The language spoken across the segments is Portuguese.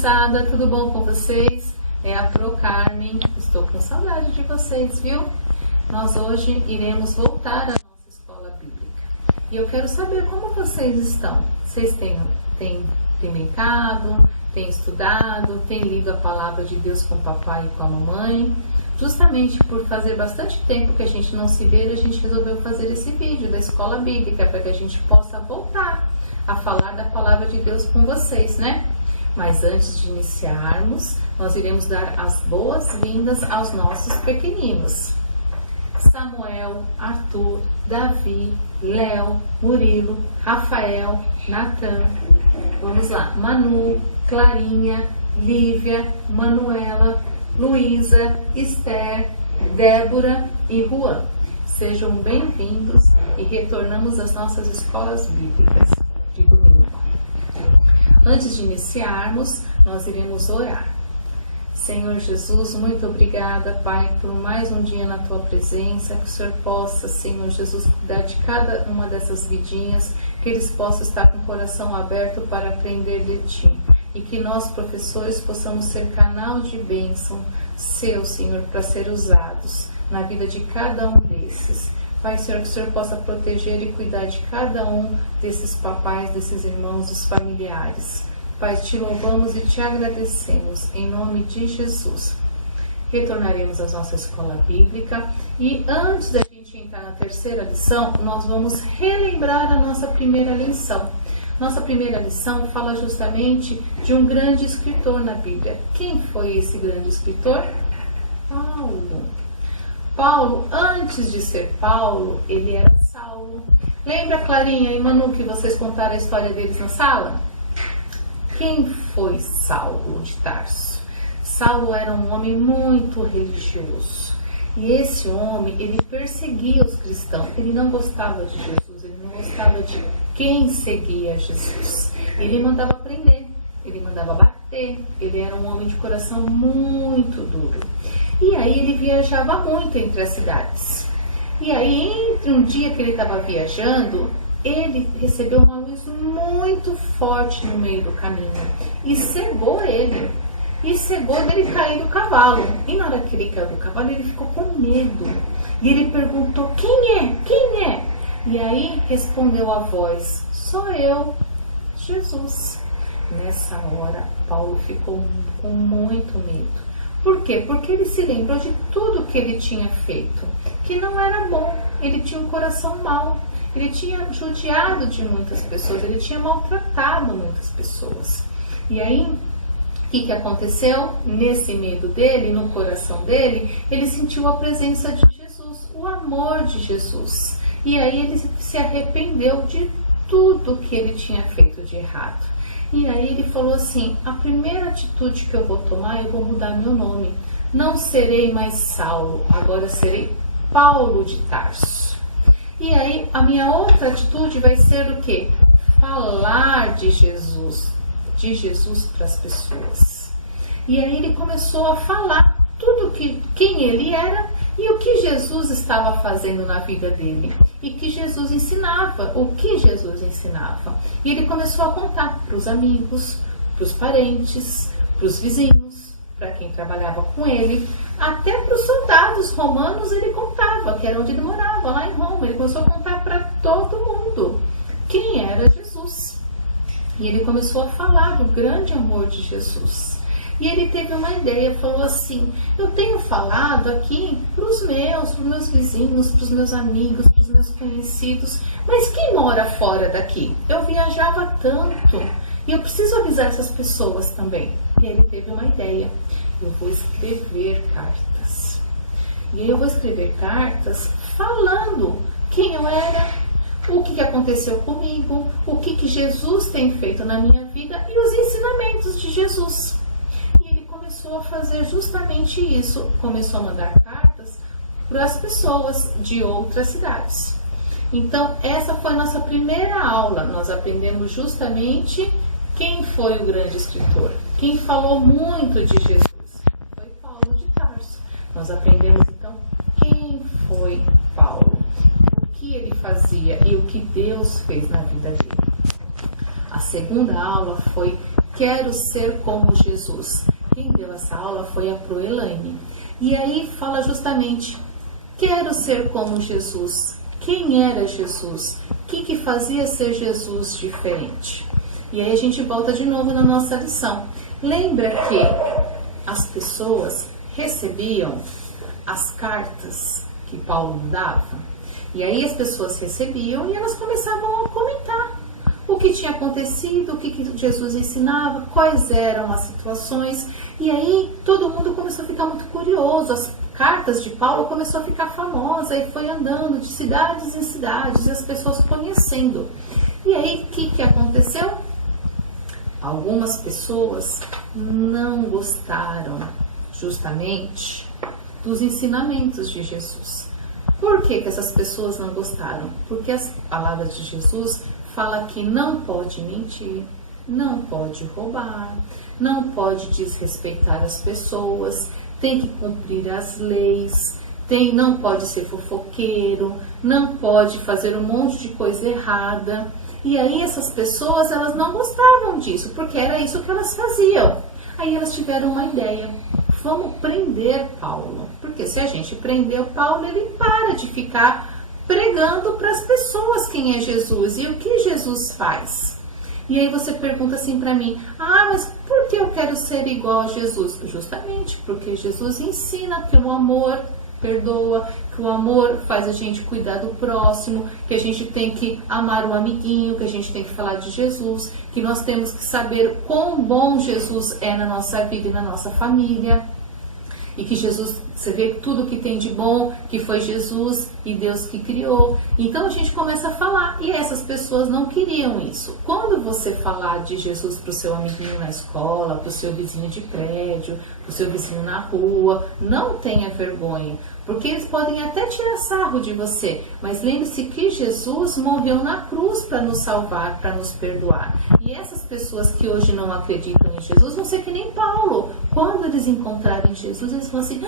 moçada, tudo bom com vocês? É a Pro Carmen, estou com saudade de vocês, viu? Nós hoje iremos voltar à nossa escola bíblica. E eu quero saber como vocês estão. Vocês têm brincado, têm estudado, têm lido a palavra de Deus com o papai e com a mamãe? Justamente por fazer bastante tempo que a gente não se vê, a gente resolveu fazer esse vídeo da escola bíblica para que a gente possa voltar a falar da palavra de Deus com vocês, né? Mas antes de iniciarmos, nós iremos dar as boas-vindas aos nossos pequeninos. Samuel, Arthur, Davi, Léo, Murilo, Rafael, Natan. Vamos lá. Manu, Clarinha, Lívia, Manuela, Luísa, Esther, Débora e Juan. Sejam bem-vindos e retornamos às nossas escolas bíblicas de domingo. Antes de iniciarmos, nós iremos orar. Senhor Jesus, muito obrigada, Pai, por mais um dia na Tua presença, que o Senhor possa, Senhor Jesus, cuidar de cada uma dessas vidinhas, que eles possam estar com o coração aberto para aprender de Ti, e que nós, professores, possamos ser canal de bênção Seu, Senhor, para ser usados na vida de cada um desses. Pai, Senhor, que o Senhor possa proteger e cuidar de cada um desses papais, desses irmãos, dos familiares. Pai, te louvamos e te agradecemos, em nome de Jesus. Retornaremos à nossa escola bíblica e antes da gente entrar na terceira lição, nós vamos relembrar a nossa primeira lição. Nossa primeira lição fala justamente de um grande escritor na Bíblia. Quem foi esse grande escritor? Paulo. Paulo, antes de ser Paulo, ele era Saulo. Lembra, Clarinha e Manu, que vocês contaram a história deles na sala? Quem foi Saulo de Tarso? Saulo era um homem muito religioso. E esse homem, ele perseguia os cristãos. Ele não gostava de Jesus, ele não gostava de quem seguia Jesus. Ele mandava prender, ele mandava bater. Ele era um homem de coração muito duro. E aí ele viajava muito entre as cidades. E aí, entre um dia que ele estava viajando, ele recebeu uma luz muito forte no meio do caminho e cegou ele. E cegou dele cair do cavalo. E na hora que ele caiu do cavalo, ele ficou com medo. E ele perguntou, quem é? Quem é? E aí respondeu a voz, sou eu, Jesus. Nessa hora, Paulo ficou com muito medo. Por quê? Porque ele se lembrou de tudo que ele tinha feito, que não era bom. Ele tinha um coração mau. Ele tinha judiado de muitas pessoas, ele tinha maltratado muitas pessoas. E aí, o que aconteceu? Nesse medo dele, no coração dele, ele sentiu a presença de Jesus, o amor de Jesus. E aí ele se arrependeu de tudo que ele tinha feito de errado. E aí ele falou assim, a primeira atitude que eu vou tomar, eu vou mudar meu nome. Não serei mais Saulo, agora serei Paulo de Tarso. E aí, a minha outra atitude vai ser o quê? Falar de Jesus para as pessoas. E aí ele começou a falar tudo quem ele era e o que Jesus estava fazendo na vida dele. E que Jesus ensinava, o que Jesus ensinava. E ele começou a contar para os amigos, para os parentes, para os vizinhos, para quem trabalhava com ele, até para os soldados romanos ele contava, que era onde ele morava, lá em Roma. Ele começou a contar para todo mundo quem era Jesus. E ele começou a falar do grande amor de Jesus. E ele teve uma ideia, falou assim, eu tenho falado aqui para os meus vizinhos, para os meus amigos, para os meus conhecidos, mas quem mora fora daqui? Eu viajava tanto e eu preciso avisar essas pessoas também. E ele teve uma ideia, eu vou escrever cartas. E aí eu vou escrever cartas falando quem eu era, o que aconteceu comigo, o que Jesus tem feito na minha vida e os ensinamentos de Jesus. E ele começou a fazer justamente isso, começou a mandar cartas para as pessoas de outras cidades. Então, essa foi a nossa primeira aula, nós aprendemos justamente quem foi o grande escritor, quem falou muito de Jesus, foi Paulo de Tarso. Nós aprendemos então quem foi Paulo, o que ele fazia e o que Deus fez na vida dele. A segunda aula foi Quero ser como Jesus. Quem deu essa aula foi a Proelaine. E aí fala justamente, quero ser como Jesus. Quem era Jesus? O que fazia ser Jesus diferente? E aí a gente volta de novo na nossa lição. Lembra que as pessoas recebiam as cartas que Paulo dava? E aí as pessoas recebiam e elas começavam a comentar o que tinha acontecido, o que Jesus ensinava, quais eram as situações. E aí todo mundo começou a ficar muito curioso. As cartas de Paulo começou a ficar famosa e foi andando de cidades em cidades e as pessoas conhecendo. E aí o que aconteceu? Algumas pessoas não gostaram justamente dos ensinamentos de Jesus. Por que essas pessoas não gostaram? Porque as palavras de Jesus falam que não pode mentir, não pode roubar, não pode desrespeitar as pessoas, tem que cumprir as leis, não pode ser fofoqueiro, não pode fazer um monte de coisa errada. E aí essas pessoas, elas não gostavam disso, porque era isso que elas faziam. Aí elas tiveram uma ideia, vamos prender Paulo, porque se a gente prender o Paulo, ele para de ficar pregando para as pessoas quem é Jesus e o que Jesus faz. E aí você pergunta assim para mim, mas por que eu quero ser igual a Jesus? Justamente porque Jesus ensina que o amor perdoa, que o amor faz a gente cuidar do próximo, que a gente tem que amar o amiguinho, que a gente tem que falar de Jesus, que nós temos que saber quão bom Jesus é na nossa vida e na nossa família. E que Jesus, você vê tudo que tem de bom, que foi Jesus e Deus que criou. Então a gente começa a falar, e essas pessoas não queriam isso. Quando você falar de Jesus para o seu amiguinho na escola, para o seu vizinho de prédio, para o seu vizinho na rua, não tenha vergonha, porque eles podem até tirar sarro de você, mas lembre-se que Jesus morreu na cruz para nos salvar, para nos perdoar. E essas pessoas que hoje não acreditam em Jesus vão ser que nem Paulo. Quando eles encontrarem Jesus, eles vão assim,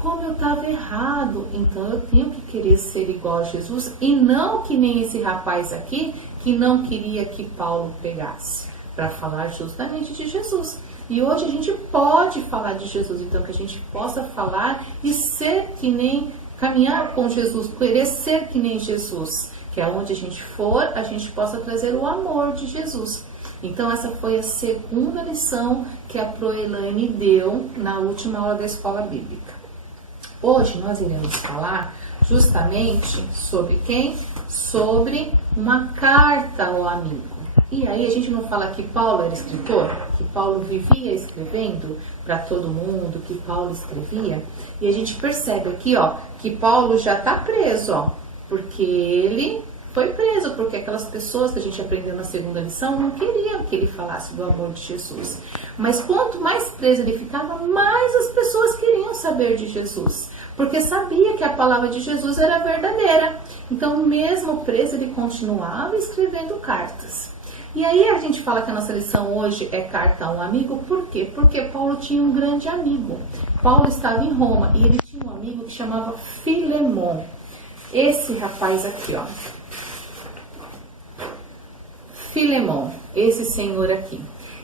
como eu estava errado, então eu tenho que querer ser igual a Jesus, e não que nem esse rapaz aqui, que não queria que Paulo pregasse, para falar justamente de Jesus. E hoje a gente pode falar de Jesus, então que a gente possa falar e ser que nem, caminhar com Jesus, querer ser que nem Jesus, que aonde a gente for, a gente possa trazer o amor de Jesus. Então essa foi a segunda lição que a Proelaine deu na última aula da Escola Bíblica. Hoje nós iremos falar justamente sobre quem? Sobre uma carta ao amigo. E aí a gente não fala que Paulo era escritor, que Paulo vivia escrevendo para todo mundo, que Paulo escrevia. E a gente percebe aqui, que Paulo já está preso, porque ele foi preso, porque aquelas pessoas que a gente aprendeu na segunda lição não queriam que ele falasse do amor de Jesus. Mas quanto mais preso ele ficava, mais as pessoas queriam saber de Jesus, porque sabia que a palavra de Jesus era verdadeira. Então, mesmo preso, ele continuava escrevendo cartas. E aí a gente fala que a nossa lição hoje é carta a um amigo, por quê? Porque Paulo tinha um grande amigo. Paulo estava em Roma e ele tinha um amigo que chamava Filemon. Esse rapaz aqui, Filemon, esse senhor aqui.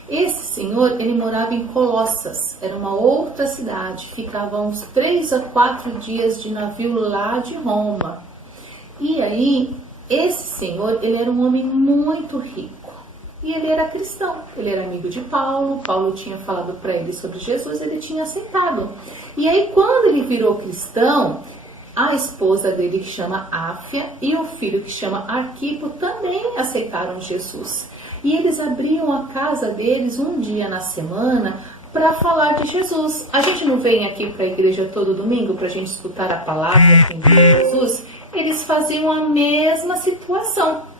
Esse senhor, ele morava em Colossas, era uma outra cidade, ficava uns 3 a 4 dias de navio lá de Roma. E aí, esse senhor, ele era um homem muito rico. E ele era cristão, ele era amigo de Paulo, Paulo tinha falado para ele sobre Jesus, ele tinha aceitado. E aí quando ele virou cristão, a esposa dele que chama Áfia e o filho que chama Arquipo também aceitaram Jesus. E eles abriam a casa deles um dia na semana para falar de Jesus. A gente não vem aqui para a igreja todo domingo para a gente escutar a palavra de Jesus? Eles faziam a mesma situação.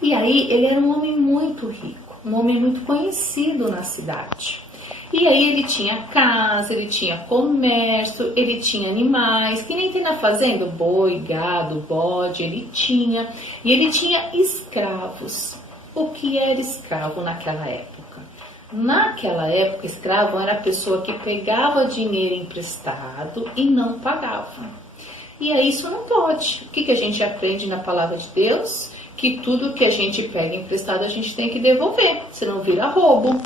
E aí ele era um homem muito rico, um homem muito conhecido na cidade. E aí ele tinha casa, ele tinha comércio, ele tinha animais, que nem tem na fazenda, boi, gado, bode, ele tinha. E ele tinha escravos. O que era escravo naquela época? Naquela época, escravo era a pessoa que pegava dinheiro emprestado e não pagava. E aí isso não pode. O que a gente aprende na palavra de Deus? Que tudo que a gente pega emprestado a gente tem que devolver, senão vira roubo.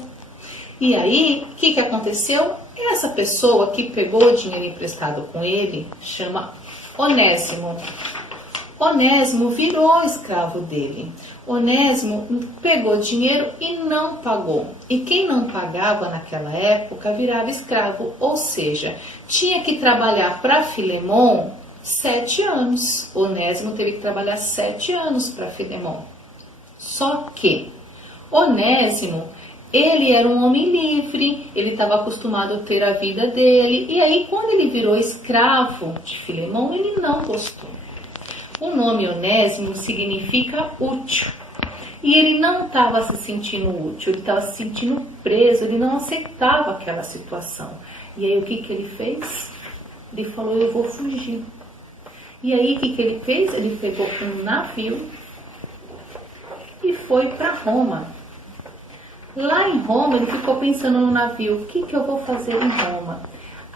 E aí, o que aconteceu? Essa pessoa que pegou o dinheiro emprestado com ele chama Onésimo. Onésimo virou escravo dele. Onésimo pegou dinheiro e não pagou. E quem não pagava naquela época virava escravo. Ou seja, tinha que trabalhar para Filemon 7 anos. Onésimo teve que trabalhar 7 anos para Filemon. Só que Onésimo, ele era um homem livre, ele estava acostumado a ter a vida dele. E aí, quando ele virou escravo de Filemon, ele não gostou. O nome Onésimo significa útil. E ele não estava se sentindo útil, ele estava se sentindo preso, ele não aceitava aquela situação. E aí o que ele fez? Ele falou, eu vou fugir. E aí o que ele fez? Ele pegou um navio e foi para Roma. Lá em Roma ele ficou pensando no navio, o que eu vou fazer em Roma?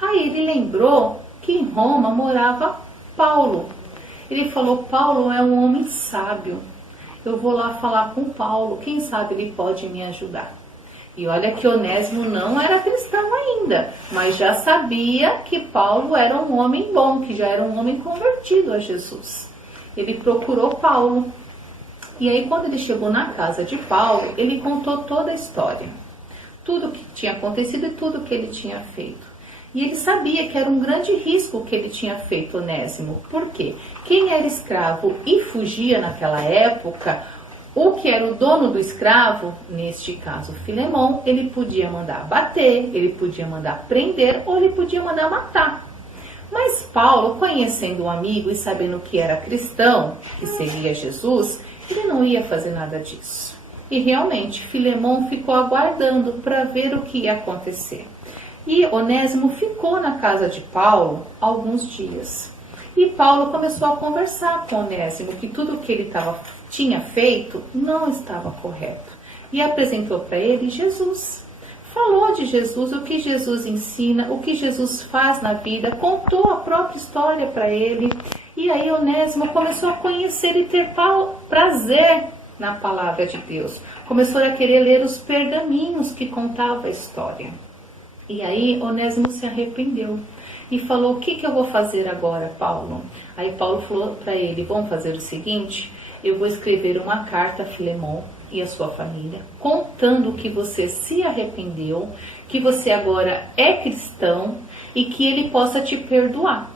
Aí ele lembrou que em Roma morava Paulo. Ele falou, Paulo é um homem sábio, eu vou lá falar com Paulo, quem sabe ele pode me ajudar. E olha que Onésimo não era cristão ainda, mas já sabia que Paulo era um homem bom, que já era um homem convertido a Jesus. Ele procurou Paulo. E aí quando ele chegou na casa de Paulo, ele contou toda a história. Tudo o que tinha acontecido e tudo o que ele tinha feito. E ele sabia que era um grande risco o que ele tinha feito, Onésimo. Por quê? Quem era escravo e fugia naquela época, o que era o dono do escravo, neste caso Filemon, ele podia mandar bater, ele podia mandar prender ou ele podia mandar matar. Mas Paulo, conhecendo um amigo e sabendo que era cristão, que seria Jesus, ele não ia fazer nada disso. E realmente, Filemon ficou aguardando para ver o que ia acontecer. E Onésimo ficou na casa de Paulo alguns dias. E Paulo começou a conversar com Onésimo que tudo o que ele tinha feito não estava correto. E apresentou para ele Jesus. Falou de Jesus, o que Jesus ensina, o que Jesus faz na vida, contou a própria história para ele. E aí Onésimo começou a conhecer e ter prazer na palavra de Deus. Começou a querer ler os pergaminhos que contavam a história. E aí Onésimo se arrependeu e falou, o que eu vou fazer agora, Paulo? Aí Paulo falou para ele, vamos fazer o seguinte, eu vou escrever uma carta a Filemon e a sua família, contando que você se arrependeu, que você agora é cristão e que ele possa te perdoar.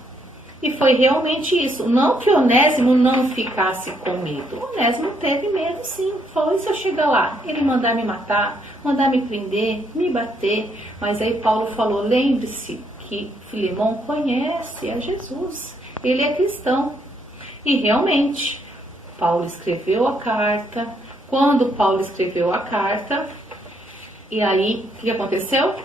E foi realmente isso. Não que Onésimo não ficasse com medo. Onésimo teve medo, sim. Falou, e se eu chegar lá? Ele mandar me matar, mandar me prender, me bater. Mas aí Paulo falou, lembre-se que Filemon conhece a Jesus. Ele é cristão. E realmente, Paulo escreveu a carta. Quando Paulo escreveu a carta, e aí, o que aconteceu?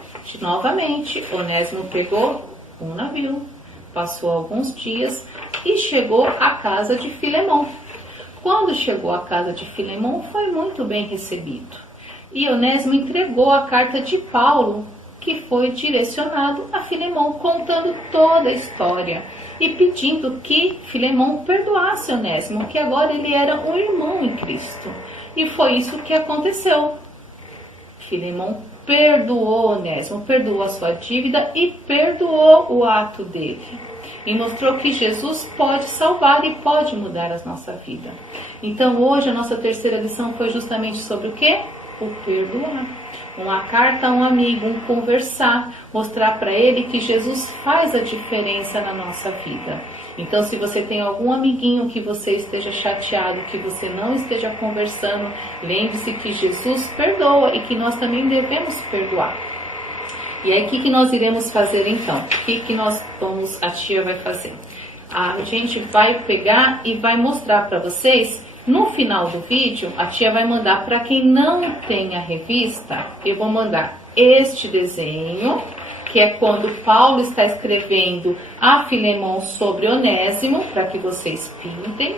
Novamente, Onésimo pegou um navio. Passou alguns dias e chegou à casa de Filemon. Quando chegou à casa de Filemon, foi muito bem recebido. E Onésimo entregou a carta de Paulo, que foi direcionado a Filemon, contando toda a história e pedindo que Filemon perdoasse Onésimo, que agora ele era um irmão em Cristo. E foi isso que aconteceu. Filemon perdoou Onésimo, perdoou a sua dívida e perdoou o ato dele. E mostrou que Jesus pode salvar e pode mudar a nossa vida. Então hoje a nossa terceira lição foi justamente sobre o quê? O perdoar. Uma carta a um amigo, um conversar, mostrar para ele que Jesus faz a diferença na nossa vida. Então se você tem algum amiguinho que você esteja chateado, que você não esteja conversando, lembre-se que Jesus perdoa e que nós também devemos perdoar. E aí o que nós iremos fazer então? O que a tia vai fazer? A gente vai pegar e vai mostrar para vocês. No final do vídeo, a tia vai mandar para quem não tem a revista, eu vou mandar este desenho, que é quando Paulo está escrevendo a Filemon sobre Onésimo, para que vocês pintem.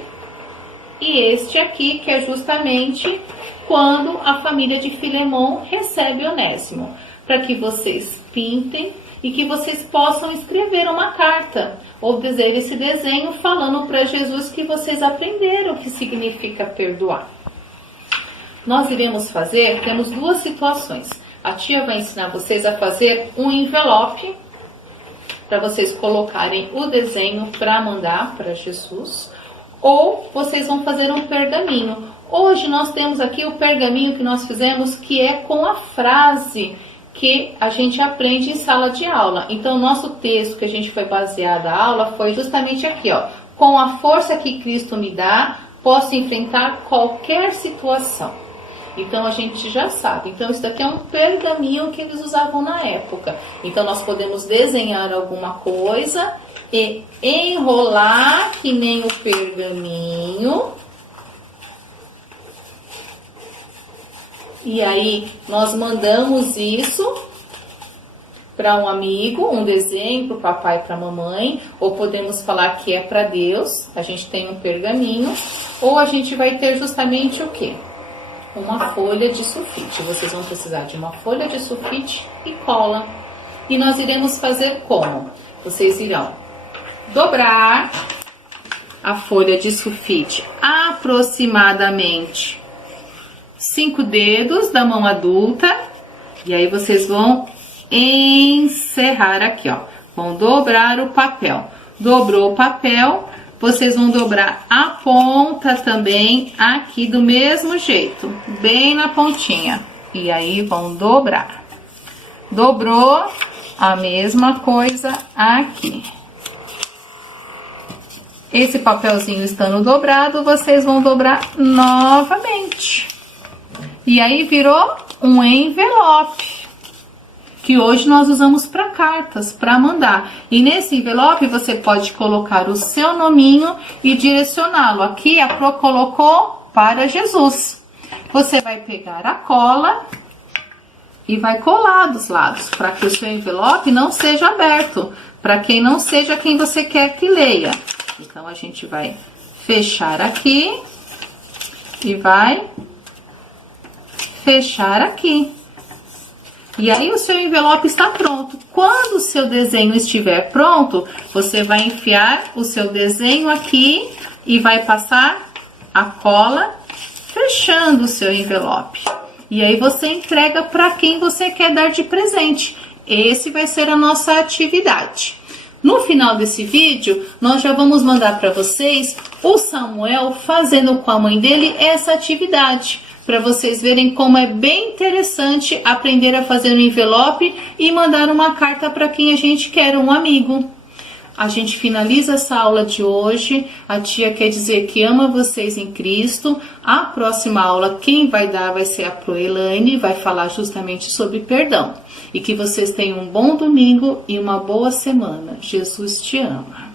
E este aqui, que é justamente quando a família de Filemon recebe Onésimo, para que vocês pintem e que vocês possam escrever uma carta ou dizer esse desenho falando para Jesus que vocês aprenderam o que significa perdoar. Nós iremos fazer, temos duas situações. A tia vai ensinar vocês a fazer um envelope para vocês colocarem o desenho para mandar para Jesus, ou vocês vão fazer um pergaminho. Hoje nós temos aqui o pergaminho que nós fizemos, que é com a frase que a gente aprende em sala de aula. Então, o nosso texto que a gente foi baseado a aula foi justamente aqui, ó. Com a força que Cristo me dá, posso enfrentar qualquer situação. Então, a gente já sabe. Então, isso daqui é um pergaminho que eles usavam na época. Então, nós podemos desenhar alguma coisa e enrolar que nem o pergaminho. E aí, nós mandamos isso para um amigo, um desenho para o papai e para a mamãe, ou podemos falar que é para Deus, a gente tem um pergaminho, ou a gente vai ter justamente o quê? Uma folha de sulfite. Vocês vão precisar de uma folha de sulfite e cola. E nós iremos fazer como? Vocês irão dobrar a folha de sulfite aproximadamente 5 dedos da mão adulta, e aí vocês vão encerrar aqui, ó. Vão dobrar o papel. Dobrou o papel, vocês vão dobrar a ponta também aqui do mesmo jeito, bem na pontinha. E aí vão dobrar. Dobrou, a mesma coisa aqui. Esse papelzinho estando dobrado, vocês vão dobrar novamente. E aí virou um envelope, que hoje nós usamos para cartas, para mandar. E nesse envelope você pode colocar o seu nominho e direcioná-lo. Aqui a Pro colocou para Jesus. Você vai pegar a cola e vai colar dos lados, para que o seu envelope não seja aberto, para quem não seja quem você quer que leia. Então, a gente vai fechar aqui e vai fechar aqui. E aí o seu envelope está pronto. Quando o seu desenho estiver pronto, você vai enfiar o seu desenho aqui e vai passar a cola fechando o seu envelope. E aí você entrega para quem você quer dar de presente. Esse vai ser a nossa atividade. No final desse vídeo, nós já vamos mandar para vocês o Samuel fazendo com a mãe dele essa atividade, para vocês verem como é bem interessante aprender a fazer um envelope e mandar uma carta para quem a gente quer, um amigo. A gente finaliza essa aula de hoje. A tia quer dizer que ama vocês em Cristo. A próxima aula, quem vai dar vai ser a Proelaine, vai falar justamente sobre perdão. E que vocês tenham um bom domingo e uma boa semana. Jesus te ama.